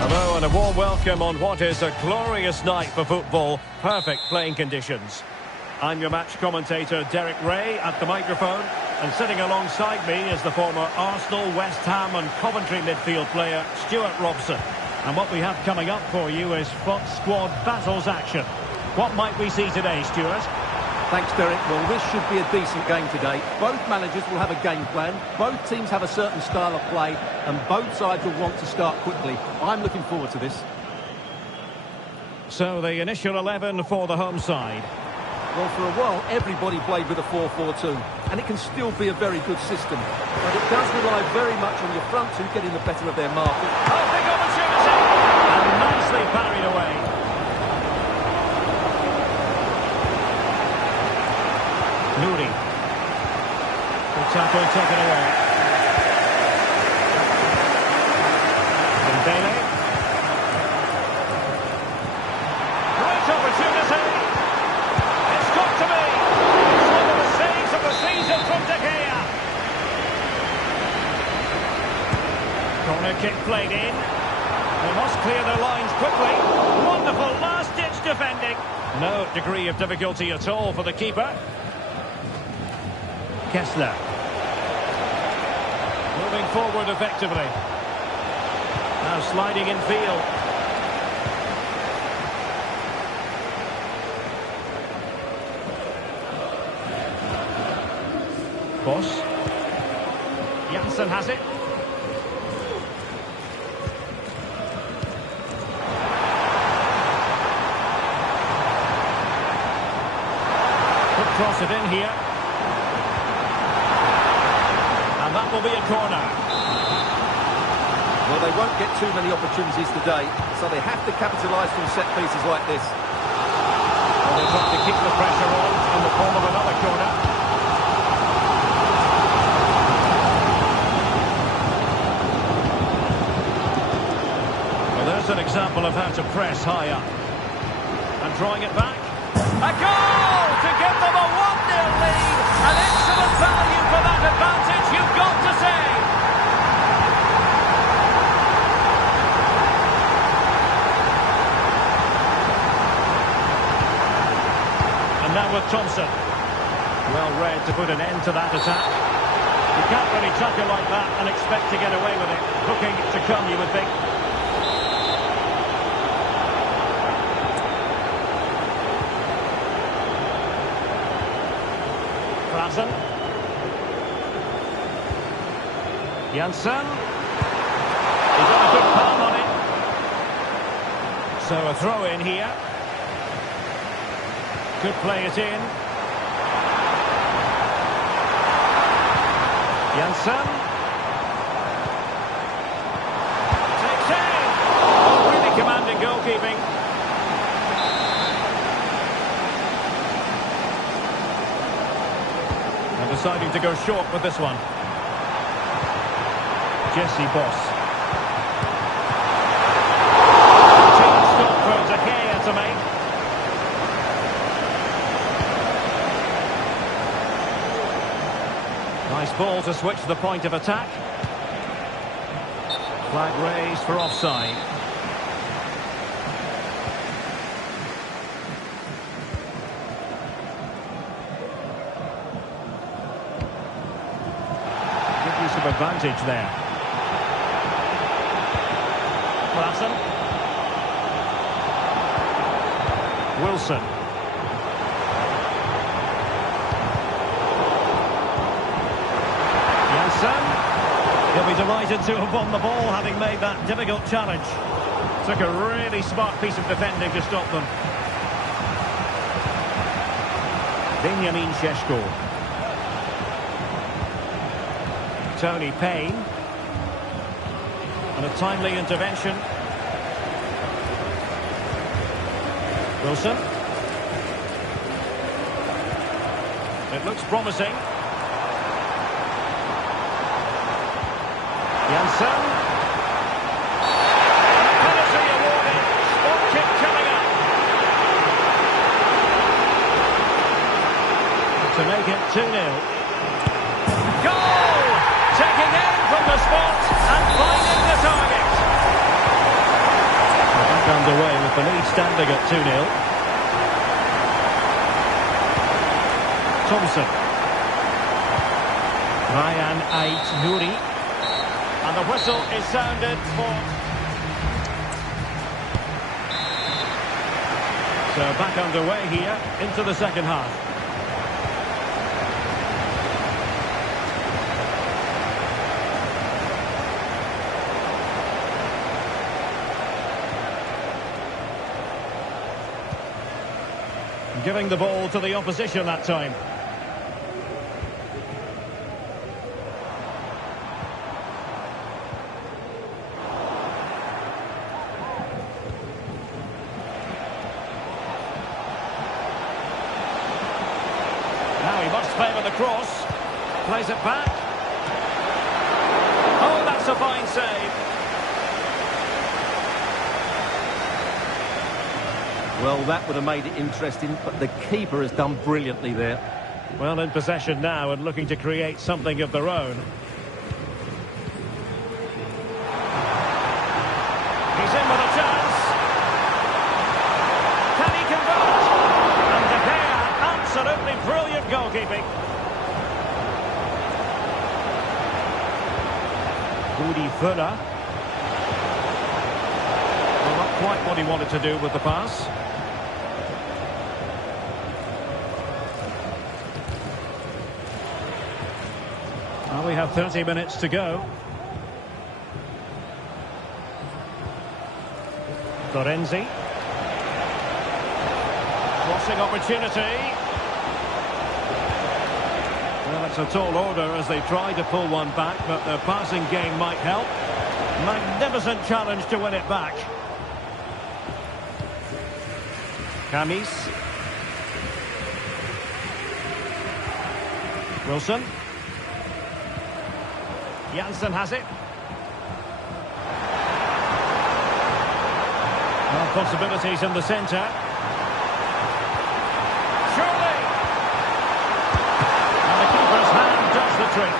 Hello and a warm welcome on what is a glorious night for football. Perfect playing conditions. I'm your match commentator Derek Ray at the microphone, and sitting alongside me is the former Arsenal, West Ham and Coventry midfield player Stuart Robson. And what we have coming up for you is squad battles action. What might we see today, Stuart? Thanks, Derek. Well, this should be a decent game today. Both managers will have a game plan. Both teams have a certain style of play, and both sides will want to start quickly. I'm looking forward to this. So the initial 11 for the home side. Well, for a while, everybody played with a 4-4-2, and it can still be a very good system. But it does rely very much on your front two getting the better of their marking. Oh, big opportunity! And nicely parried away. Nouri. Good tackle taken away. Dembele. Great opportunity. It's got to be. It's one of the saves of the season from De Gea. Corner kick played in. They must clear their lines quickly. Wonderful last-ditch defending. No degree of difficulty at all for the keeper. Kessler. Moving forward effectively. Now sliding in field. Boss. Janssen has it. Could cross it in here. And that will be a corner. Well, they won't get too many opportunities today, so they have to capitalise from set pieces like this. Well, they're trying to keep the pressure on in the form of another corner. Well, there's an example of how to press high up. And drawing it back. A goal to give them a 1-0 lead. An excellent value for that advantage, you've got to say. And now with Thompson. Well read to put an end to that attack. You can't really tackle like that and expect to get away with it. Looking to come, you would think. Klassen. Janssen. He got a good palm on it. So a throw in here. Could play it in. Janssen. Takes aim. Oh, really commanding goalkeeping. And deciding to go short with this one. Jesse Boss. Team stop for De Gea to make. Nice ball to switch the point of attack. Flag raised for offside. Good use of advantage there. Klassen. Wilson. Janssen. He'll be delighted to have won the ball, having made that difficult challenge. Took a really smart piece of defending to stop them. Benjamin Šeško. Tony Payne. And a timely intervention. Wilson. It looks promising. Janssen. Penalty awarded. Spot kick coming up. To make it 2-0. Goal! Taking aim from the spot and finding the target. back underway with the lead standing at 2-0. Thompson. Ryan Ait-Nouri. And the whistle is sounded for... So back underway here into the second half. Giving the ball to the opposition that time. Now he must favour the cross. Plays it back. Oh, that's a fine save. Well, that would have made it interesting, but the keeper has done brilliantly there. Well, in possession now and looking to create something of their own. He's in with a chance. Can he convert? And De Gea, absolutely brilliant goalkeeping. Rudi Völler. Well, not quite what he wanted to do with the pass. Well, we have 30 minutes to go. Florenzi. Crossing opportunity. Well, it's a tall order as they try to pull one back, but the passing game might help. Magnificent challenge to win it back. Camis. Wilson. Janssen has it. Well, possibilities in the centre. Surely! And the keeper's hand does the trick.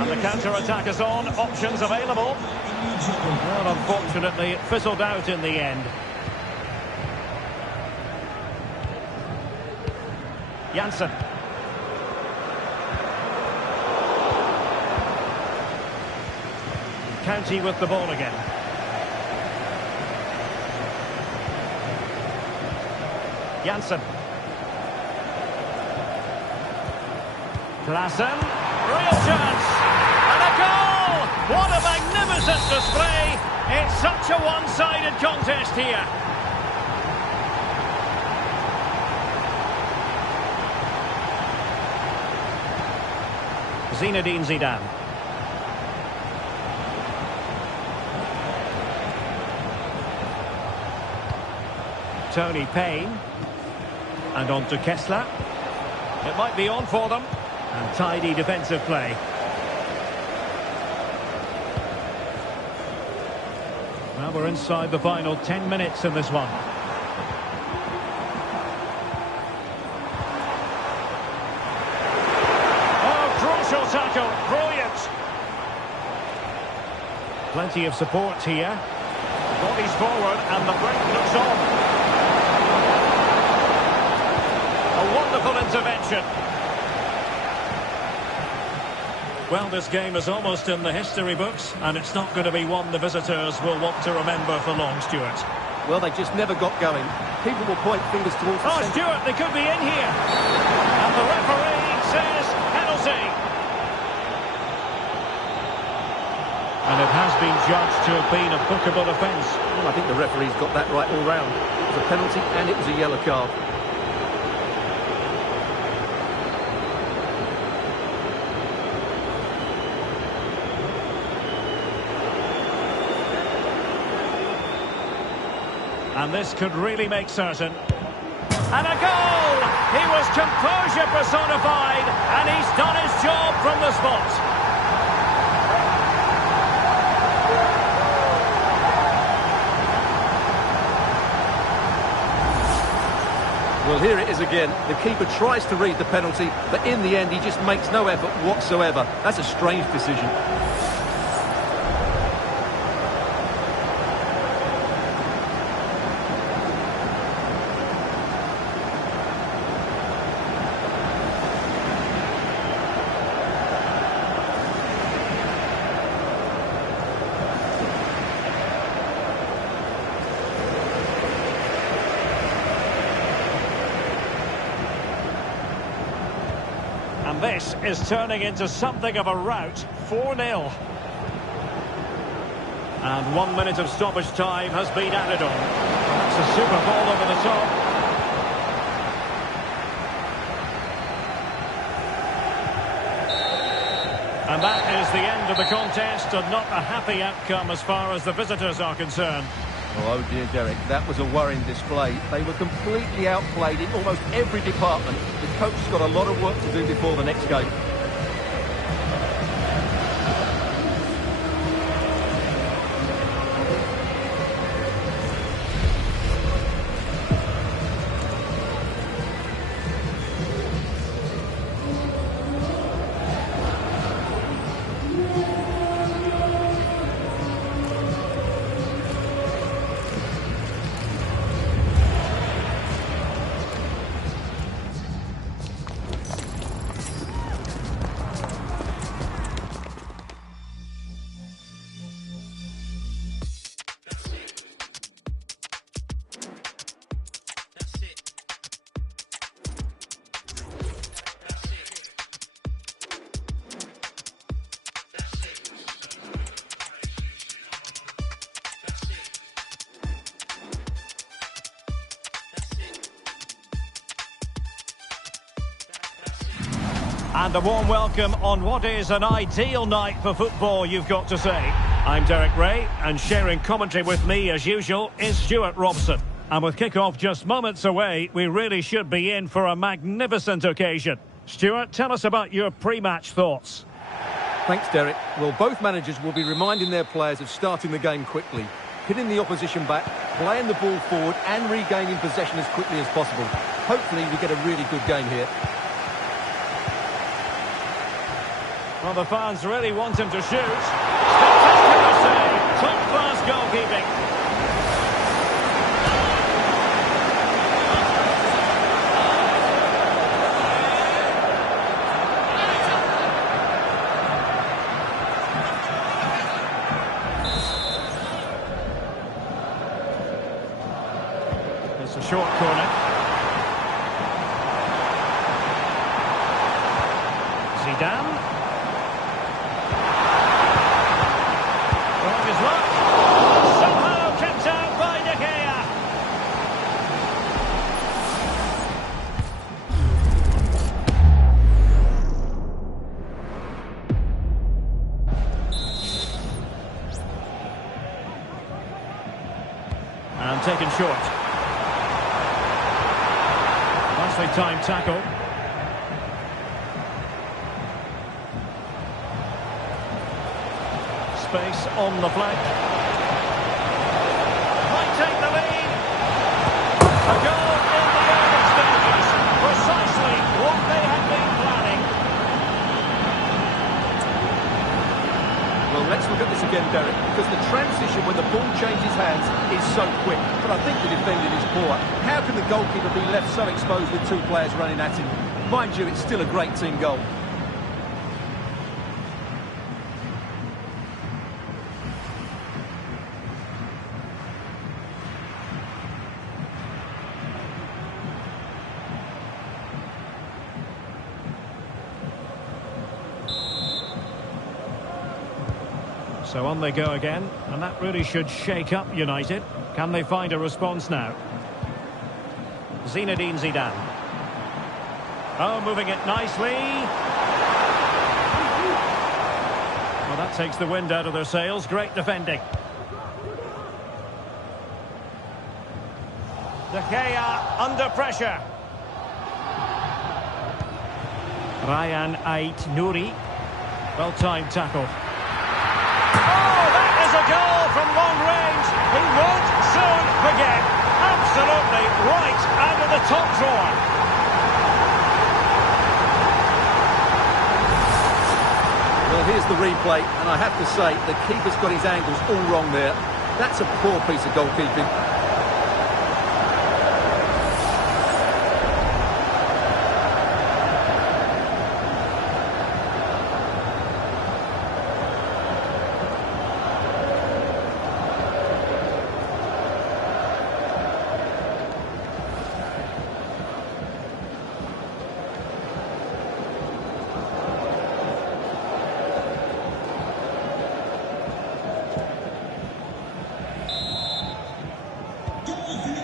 And the counter-attack is on. Options available. Well, unfortunately, it fizzled out in the end. Janssen. County with the ball again. Janssen. Klaassen. Real chance. And a goal! What a magnificent display. It's such a one-sided contest here. Zinedine Zidane. Tony Payne. And on to Kessler. It might be on for them. And tidy defensive play. Well, we're inside the final 10 minutes in this one. Tackle, brilliant. Plenty of support here. Bodies forward and the break looks on. A wonderful intervention. Well, this game is almost in the history books, and it's not going to be one the visitors will want to remember for long, Stuart. Well, they just never got going. People will point fingers towards the centre. Stuart, they could be in here. And the referee says penalty. And it has been judged to have been a bookable offence. Well, I think the referee's got that right all round. It was a penalty and it was a yellow card. And this could really make certain. And a goal! He was composure personified, and he's done his job from the spot. Well, here it is again. The keeper tries to read the penalty, but in the end, he just makes no effort whatsoever. That's a strange decision. And this is turning into something of a rout, 4-0. And 1 minute of stoppage time has been added on. That's a super ball over the top. And that is the end of the contest, and not a happy outcome as far as the visitors are concerned. Oh dear, Derek, that was a worrying display. They were completely outplayed in almost every department. The coach has got a lot of work to do before the next game. And a warm welcome on what is an ideal night for football, you've got to say. I'm Derek Ray, and sharing commentary with me, as usual, is Stuart Robson. And with kick-off just moments away, we really should be in for a magnificent occasion. Stuart, tell us about your pre-match thoughts. Thanks, Derek. Well, both managers will be reminding their players of starting the game quickly, hitting the opposition back, playing the ball forward and regaining possession as quickly as possible. Hopefully we get a really good game here. Well, the fans really want him to shoot. Spectacular save. Top-class goalkeeping. It's a short corner. Zidane. Somehow kept out by De Gea. And taken short. Nicely timed tackle. Space on the flank. Might take the lead. A goal in the early stages. Precisely what they had been planning. Well, let's look at this again, Derek, because the transition when the ball changes hands is so quick. But I think the defending is poor. How can the goalkeeper be left so exposed with two players running at him? Mind you, it's still a great team goal. So on they go again, and that really should shake up United. Can they find a response now? Zinedine Zidane. Oh, moving it nicely. Well, that takes the wind out of their sails. Great defending. De Gea under pressure. Ryan Ait-Nouri. Well-timed tackle. Oh, that is a goal from long range. He won't soon forget. Absolutely right out of the top drawer. Well, here's the replay, and I have to say, the keeper's got his angles all wrong there. That's a poor piece of goalkeeping.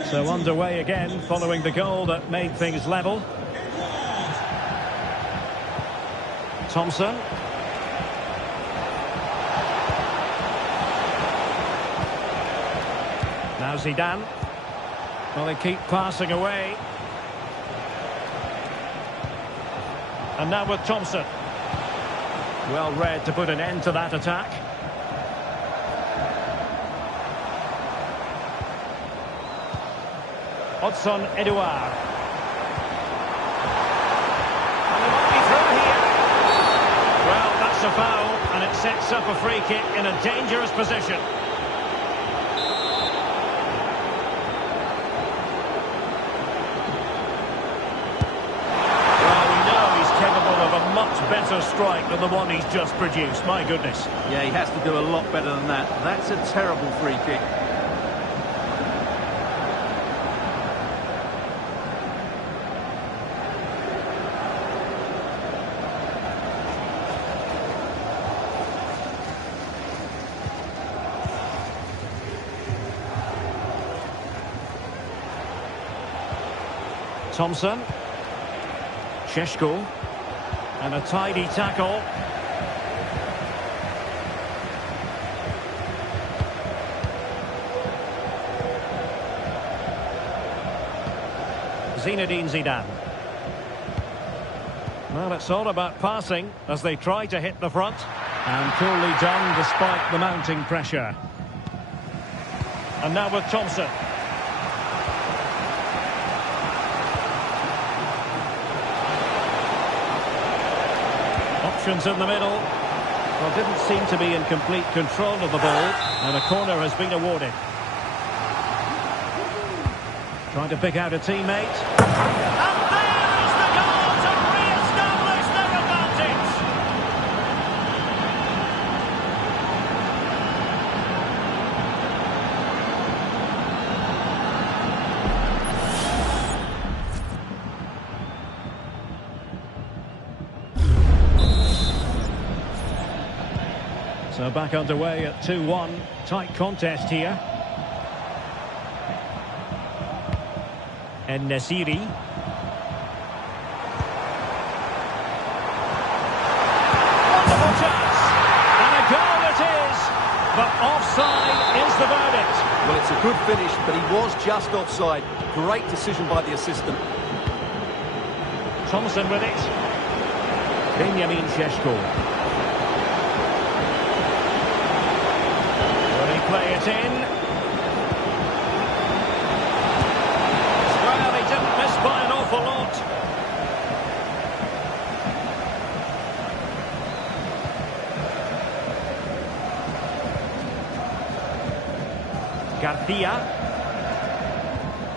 So underway again, following the goal that made things level. Thompson. Now Zidane. Well, they keep passing away. And now with Thompson. Well read to put an end to that attack. Hudson Edouard. And they might be through here. Well, that's a foul, and it sets up a free kick in a dangerous position. Well, we know he's capable of a much better strike than the one he's just produced. My goodness. Yeah, he has to do a lot better than that. That's a terrible free kick. Thompson. Šeško. And a tidy tackle. Zinedine Zidane. Well, it's all about passing as they try to hit the front. And coolly done despite the mounting pressure. And now with Thompson. Options in the middle. Well, didn't seem to be in complete control of the ball, and a corner has been awarded. Trying to pick out a teammate. And there is the goal to re-establish their advantage. So back underway at 2-1. Tight contest here. And Nasiri. Wonderful chance. And a goal it is. But offside is the verdict. Well, it's a good finish, but he was just offside. Great decision by the assistant. Thompson with it. Benjamin Šeško. Will he play it in? Well, he didn't miss by an awful lot. Garcia.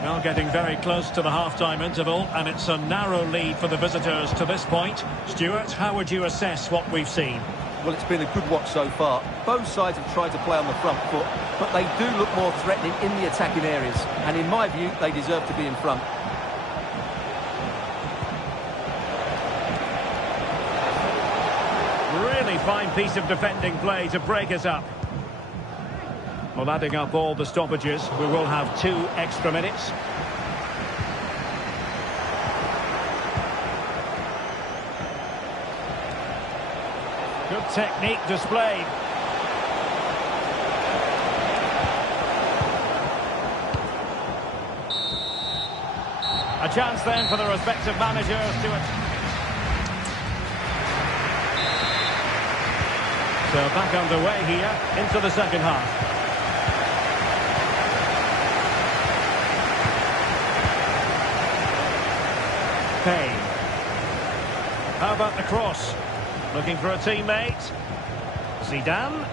Well, getting very close to the half-time interval, and it's a narrow lead for the visitors to this point. Stuart, how would you assess what we've seen? Well, it's been a good watch so far. Both sides have tried to play on the front foot, but they do look more threatening in the attacking areas. And in my view, they deserve to be in front. Really fine piece of defending play to break us up. Well, adding up all the stoppages, we will have 2 extra minutes. Good technique displayed. A chance then for the respective managers to it. So back underway here into the second half. Payne. How about the cross? Looking for a teammate. Zidane.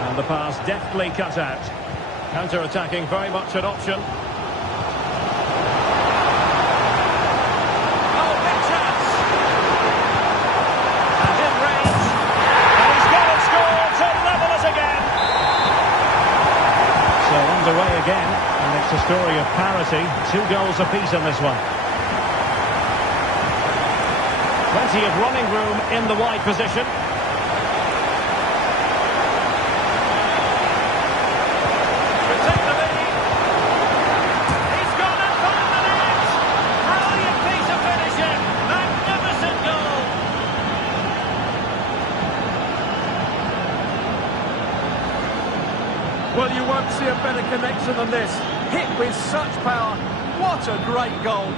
And the pass deftly cut out. Counter-attacking, very much an option. Oh, big chance! And in range. And he's got it scored to level it again. So underway again. And it's a story of parity. 2 goals apiece in this one. Plenty of running room in the wide position. Well, you won't see a better connection than this. Hit with such power. What a great goal.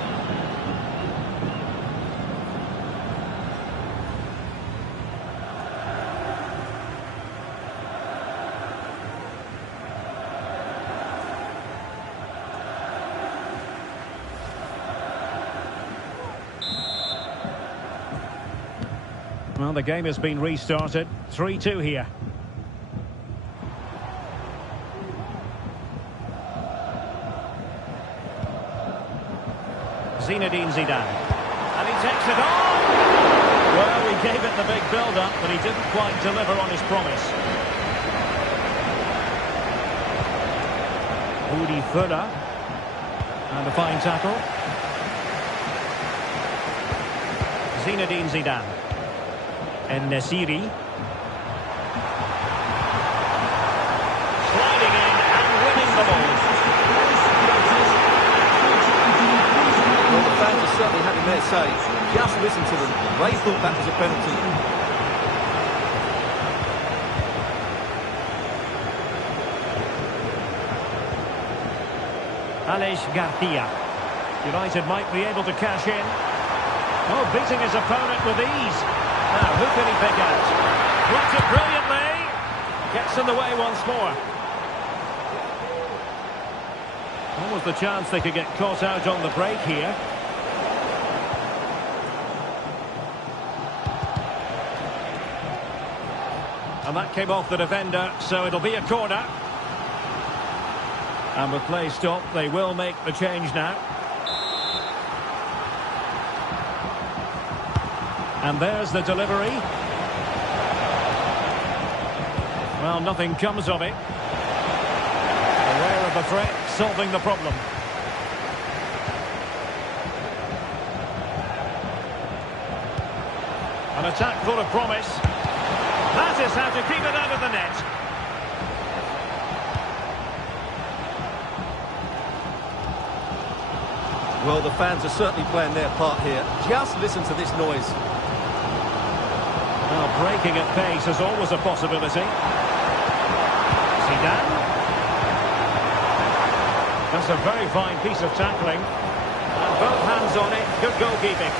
Well, the game has been restarted. 3-2 here. Zinedine Zidane. And he takes it on! Well, he gave it the big build-up, but he didn't quite deliver on his promise. Udi Fuller. And a fine tackle. Zinedine Zidane. En-Nesyri. Sliding in and winning the ball. Well, the fans are certainly having their say. Just listen to them. They thought that was a penalty. Aleix Garcia. United might be able to cash in. Oh, beating his opponent with ease. Now, who can he pick out? Blocked it brilliantly. Gets in the way once more. What was the chance they could get caught out on the break here? And that came off the defender, so it'll be a corner. And with play stopped, they will make the change now. And there's the delivery. Well, nothing comes of it. Aware of the threat, solving the problem. An attack full of promise. That is how to keep it out of the net. Well, the fans are certainly playing their part here. Just listen to this noise. Well, breaking at pace is always a possibility. Zidane. That's a very fine piece of tackling. And both hands on it. Good goalkeeping.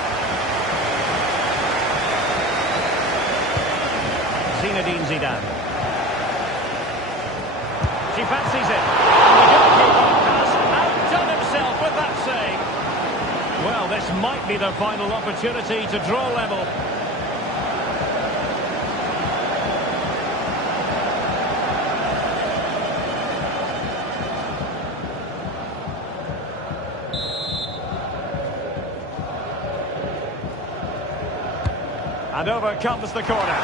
Zinedine Zidane. She fancies it. And the goalkeeper has outdone himself with that save. Well, this might be the final opportunity to draw level. And over comes the corner.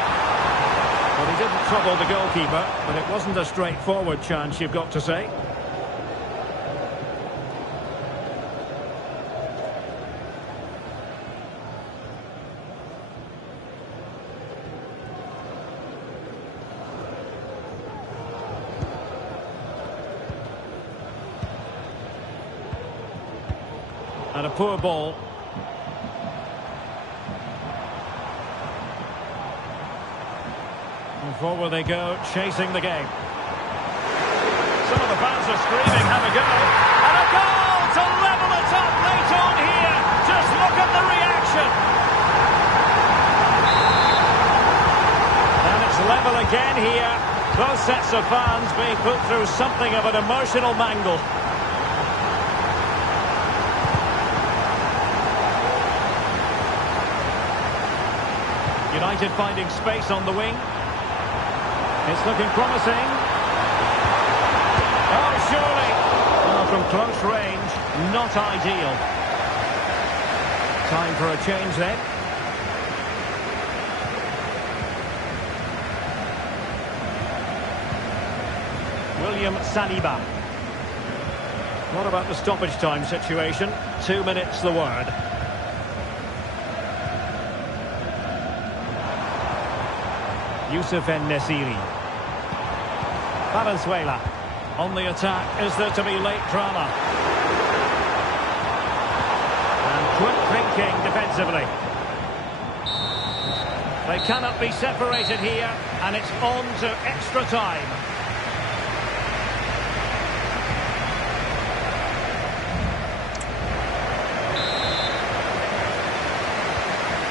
Well, he didn't trouble the goalkeeper, but it wasn't a straightforward chance, you've got to say. And a poor ball. And forward they go, chasing the game. Some of the fans are screaming, have a go. And a goal to level it up late on here. Just look at the reaction. And it's level again here. Both sets of fans being put through something of an emotional mangle. United finding space on the wing. It's looking promising. Oh, surely. Well, from close range, not ideal. Time for a change then. William Saliba. What about the stoppage time situation? 2 minutes the word. Youssef En-Nesyri. Valenzuela. On the attack, is there to be late drama? And quick thinking defensively. They cannot be separated here, and it's on to extra time.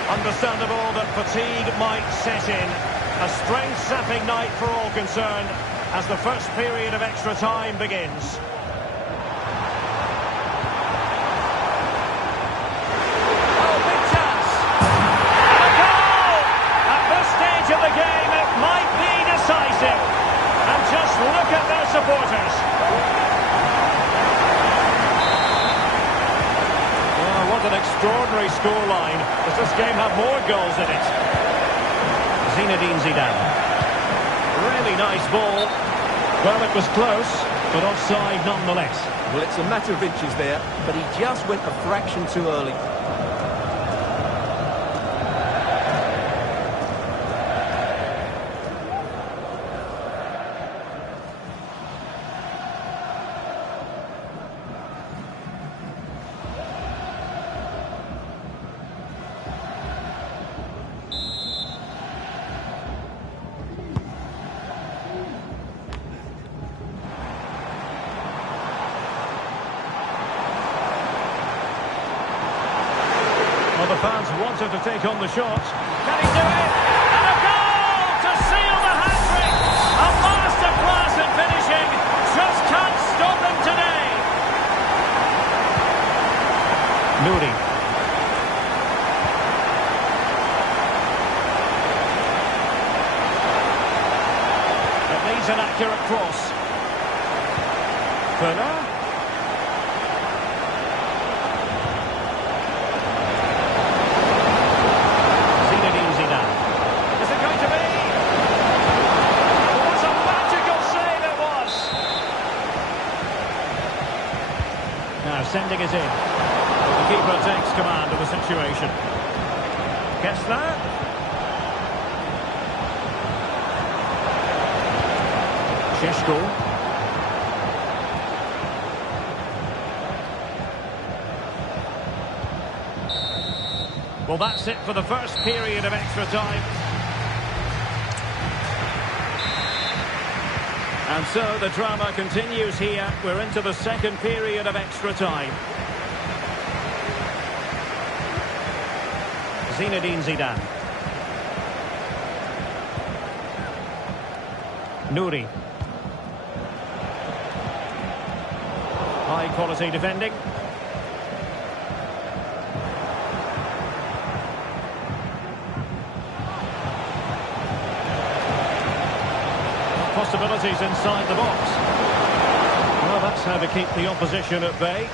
Understandable that fatigue might set in. A strength-sapping night for all concerned as the first period of extra time begins. Oh, big chance! And a goal! At this stage of the game, it might be decisive. And just look at their supporters. Oh, what an extraordinary scoreline. Does this game have more goals in it? Zinedine Zidane. Really nice ball. Well, it was close, but offside nonetheless. Well, it's a matter of inches there, but he just went a fraction too early. Well, the fans wanted to take on the shot. Can he do it? And a goal to seal the hat-trick! A masterclass in finishing. Just can't stop him today. Nouri. It needs an accurate cross. Werner. Sending it in. The keeper takes command of the situation. Kessler. Šeško. Well, that's it for the first period of extra time. And so the drama continues here. We're into the second period of extra time. Zinedine Zidane. Nouri. High quality defending. Possibilities inside the box. Well, that's how to keep the opposition at bay.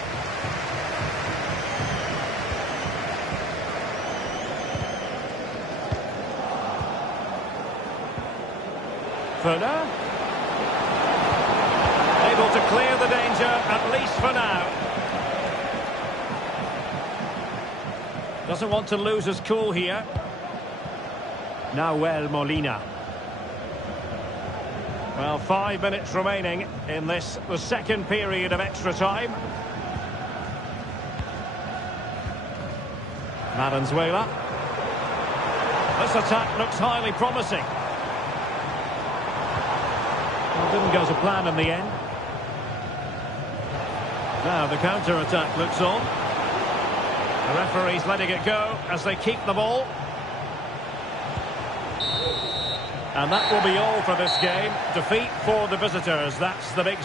Werner. Able to clear the danger, at least for now. Doesn't want to lose his cool here. Nahuel Molina. Well, 5 minutes remaining in this, the second period of extra time. Valenzuela. This attack looks highly promising. Well, didn't go to plan in the end. Now the counter-attack looks on. The referee's letting it go as they keep the ball. And that will be all for this game. Defeat for the visitors. That's the big...